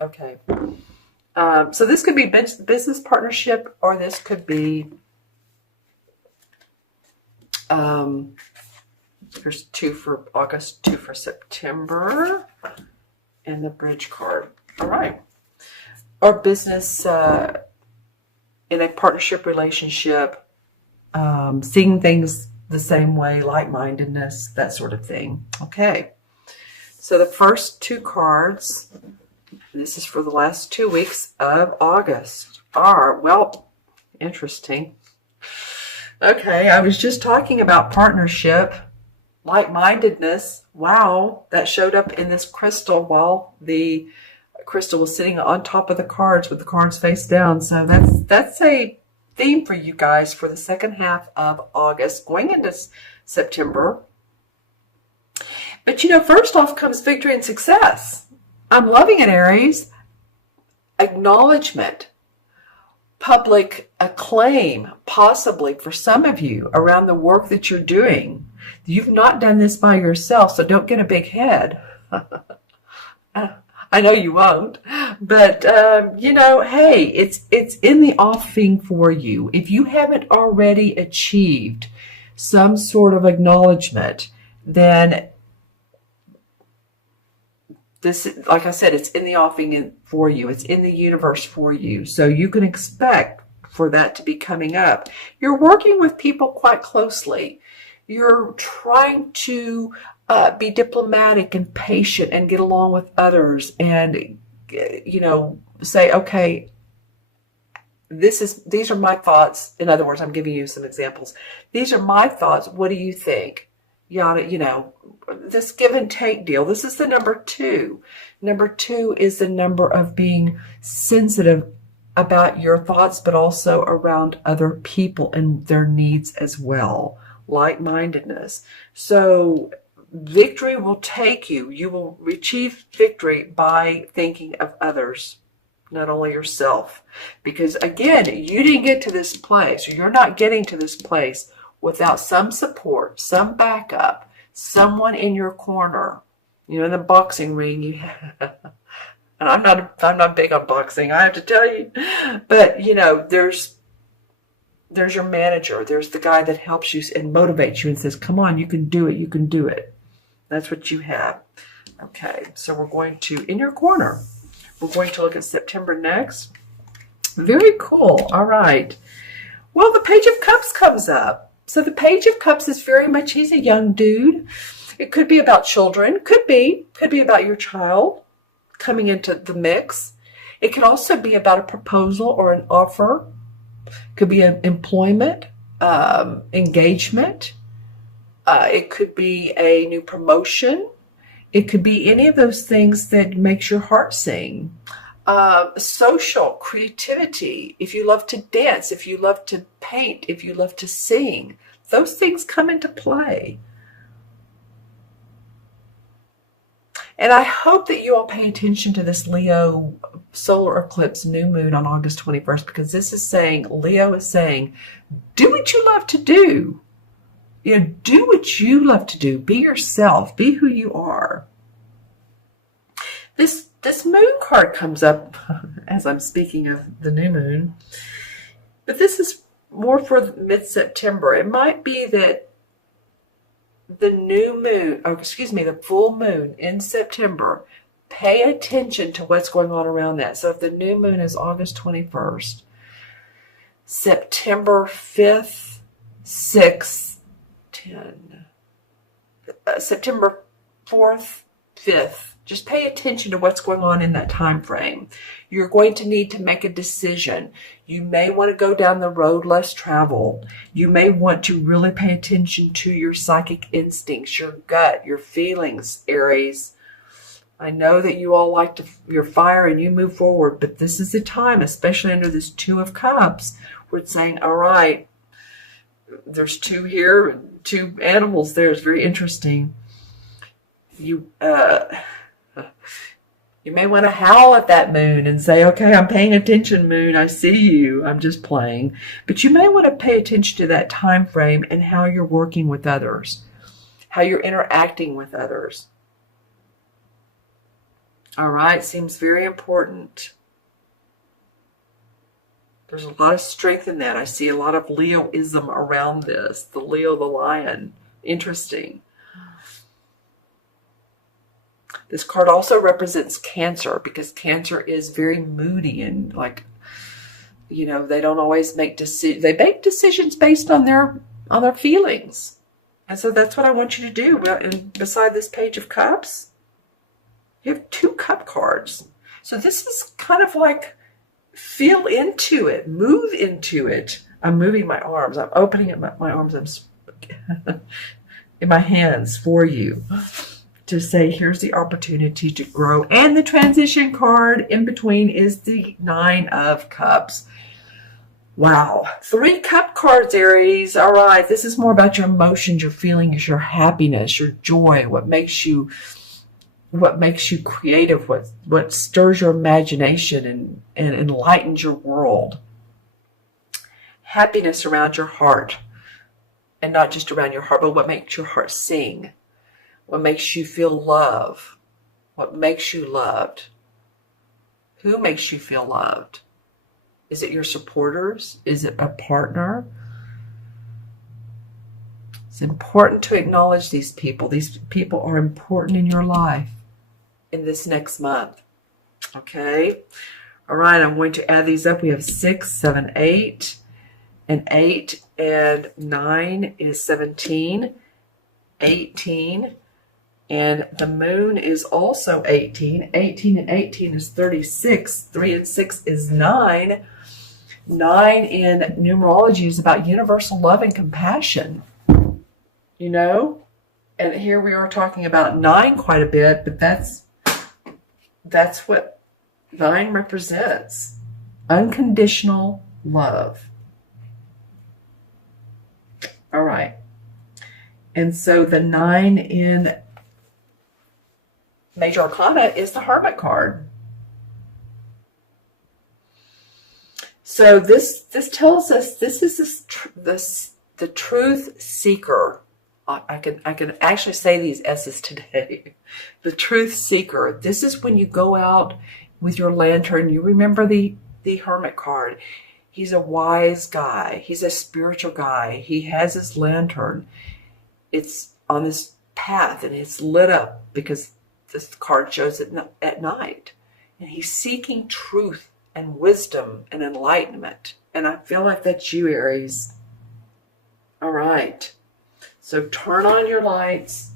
Okay. So this could be business partnership, or this could be, there's 2 for August, 2 for September, and the bridge card. All right. Or business in a partnership relationship, seeing things the same way, like-mindedness, that sort of thing. Okay. So the first 2 cards, this is for the last 2 weeks of August, are, well, interesting. Okay, I was just talking about partnership, like-mindedness. Wow, that showed up in this crystal while the crystal was sitting on top of the cards with the cards face down. So that's a theme for you guys for the second half of August, going into September. But first off comes victory and success. I'm loving it, Aries. Acknowledgement, public acclaim, possibly for some of you, around the work that you're doing. You've not done this by yourself, so don't get a big head. I know you won't, but hey, it's in the offing for you. If you haven't already achieved some sort of acknowledgement, then this, like I said, it's in the offing for you. It's in the universe for you. So you can expect for that to be coming up. You're working with people quite closely. You're trying to be diplomatic and patient and get along with others and, say, okay, these are my thoughts. In other words, I'm giving you some examples. These are my thoughts. What do you think? This give and take deal. This is the number 2. Number 2 is the number of being sensitive about your thoughts, but also around other people and their needs as well. Like-mindedness. So victory will take you. You will achieve victory by thinking of others, not only yourself. Because again, you didn't get to this place, or you're not getting to this place without some support, some backup, someone in your corner. In the boxing ring, you have, and I'm not big on boxing, I have to tell you, but there's your manager, there's the guy that helps you and motivates you and says, "Come on, you can do it, you can do it." That's what you have. Okay, so we're going to, in your corner, we're going to look at September next. Very cool. All right. Well, the Page of Cups comes up. So the Page of Cups is very much, he's a young dude. It could be about children. Could be about your child coming into the mix. It could also be about a proposal or an offer. Could be an employment, engagement. It could be a new promotion. It could be any of those things that makes your heart sing. Social, creativity, if you love to dance, if you love to paint, if you love to sing, those things come into play. And I hope that you all pay attention to this Leo solar eclipse new moon on August 21st, because this is saying, Leo is saying, do what you love to do. Do what you love to do. Be yourself. Be who you are. This moon card comes up as I'm speaking of the new moon, but this is more for mid-September. It might be that the new moon, the full moon in September, pay attention to what's going on around that. So if the new moon is August 21st, September 5th, 6th, 10, September 4th, 5th, just pay attention to what's going on in that time frame. You're going to need to make a decision. You may want to go down the road less traveled. You may want to really pay attention to your psychic instincts, your gut, your feelings, Aries. I know that you all like your fire and you move forward, but this is the time, especially under this 2 of Cups, where it's saying, all right, there's 2 here and 2 animals there. It's very interesting. You may want to howl at that moon and say, okay, I'm paying attention, moon. I see you. I'm just playing. But you may want to pay attention to that time frame and how you're working with others, how you're interacting with others. All right, seems very important. There's a lot of strength in that. I see a lot of Leoism around this. The Leo, the lion. Interesting. This card also represents Cancer, because Cancer is very moody and like, you know, they don't always make decisions. They make decisions based on their feelings. And so that's what I want you to do. Well, and beside this Page of Cups, you have 2 cup cards. So this is kind of like, feel into it, move into it. I'm moving my arms. I'm opening up my arms. I'm in my hands for you to say, here's the opportunity to grow. And the transition card in between is the 9 of Cups. Wow. 3 cup cards, Aries. All right. This is more about your emotions, your feelings, your happiness, your joy, what makes you creative, what stirs your imagination and enlightens your world. Happiness around your heart, and not just around your heart, but what makes your heart sing, what makes you feel love, what makes you loved, who makes you feel loved. Is it your supporters? Is it a partner? It's important to acknowledge these people. These people are important in your life in this next month. Okay. All right. I'm going to add these up. We have 6, 7, 8, and 8 and 9 is 17, 18, and the moon is also 18. 18 and 18 is 36. 3 and 6 is 9. 9 in numerology is about universal love and compassion. You know? And here we are talking about 9 quite a bit, but that's what 9 represents. Unconditional love. All right. And so the 9 in Major Arcana is the Hermit card. So this tells us this is the truth seeker. I can actually say these S's today. The truth seeker. This is when you go out with your lantern. You remember the Hermit card. He's a wise guy. He's a spiritual guy. He has his lantern. It's on this path and it's lit up because this card shows it at night. And he's seeking truth and wisdom and enlightenment. And I feel like that's you, Aries. All right. So turn on your lights.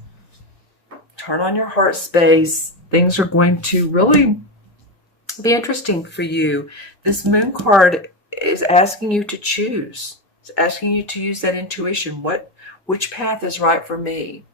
Turn on your heart space. Things are going to really be interesting for you. This moon card is asking you to choose. It's asking you to use that intuition. Which path is right for me?